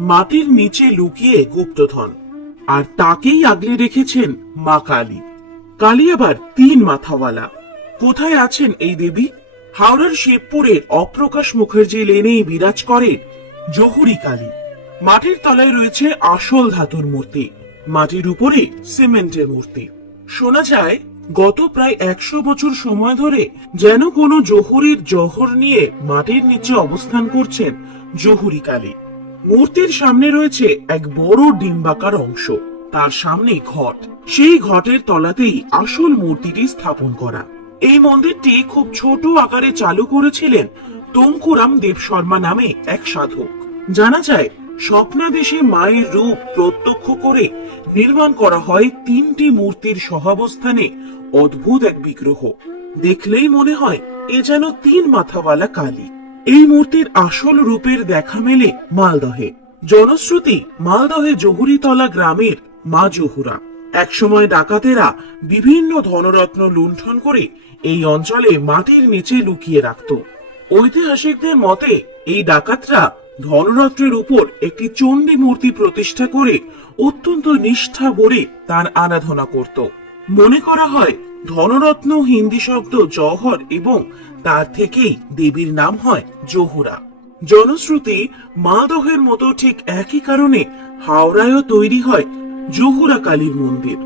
মাটির নিচে লুকিয়ে গুপ্তধন, আর তাকেই আগলে রেখেছেন মা কালী। কালী আবার তিন মাথাওয়ালা। কোথায় আছেন এই দেবী? হাওড়ার শিবপুরের অপ্রকাশ মুখার্জি লেনেই বিরাজ করে জহুরি কালী। মাটির তলায় রয়েছে আসল ধাতুর মূর্তি, মাটির উপরে সিমেন্টের মূর্তি। শোনা যায়, গত প্রায় একশো বছর সময় ধরে যেন কোনো জহুরির জহর নিয়ে মাটির নিচে অবস্থান করছেন জহুরি কালী। মূর্তির সামনে রয়েছে এক বড় ডিম্বাকার অংশ, তার সামনে ঘট। সেই ঘটের তলাতেই আসল মূর্তিটি স্থাপন করা। এই মন্দিরটি খুব ছোট আকারে চালু করেছিলেন তঙ্কুরাম দেব শর্মা নামে এক সাধক। জানা যায়, স্বপ্নাদেশে মায়ের রূপ প্রত্যক্ষ করে নির্মাণ করা হয় তিনটি মূর্তির সহাবস্থানে। অদ্ভুত এক বিগ্রহ। দেখলেই মনে হয়, এ যেন তিন মাথাওয়ালা কালী। এই মূর্তির আসল রূপের দেখা মেলে মালদহে। জনশ্রুতি মালদহে জহুরিতলা গ্রামের মা জহুরা। একসময় ডাকাতেরা বিভিন্ন ধনরত্ন লুণ্ঠন করে এই অঞ্চলে মাটির নিচে লুকিয়ে রাখত। ঐতিহাসিকদের মতে, এই ডাকাতরা ধনরত্নের উপর একটি চণ্ডী মূর্তি প্রতিষ্ঠা করে অত্যন্ত নিষ্ঠা ভরে তার আরাধনা করত। মনে করা হয়, ধনরত্ন হিন্দি শব্দ জহর এবং তার থেকেই দেবীর নাম হয় জহুরা। জনশ্রুতি মালদহের মতো ঠিক একই কারণে হাওড়ায়ও তৈরি হয় জহুরা কালীর মন্দির।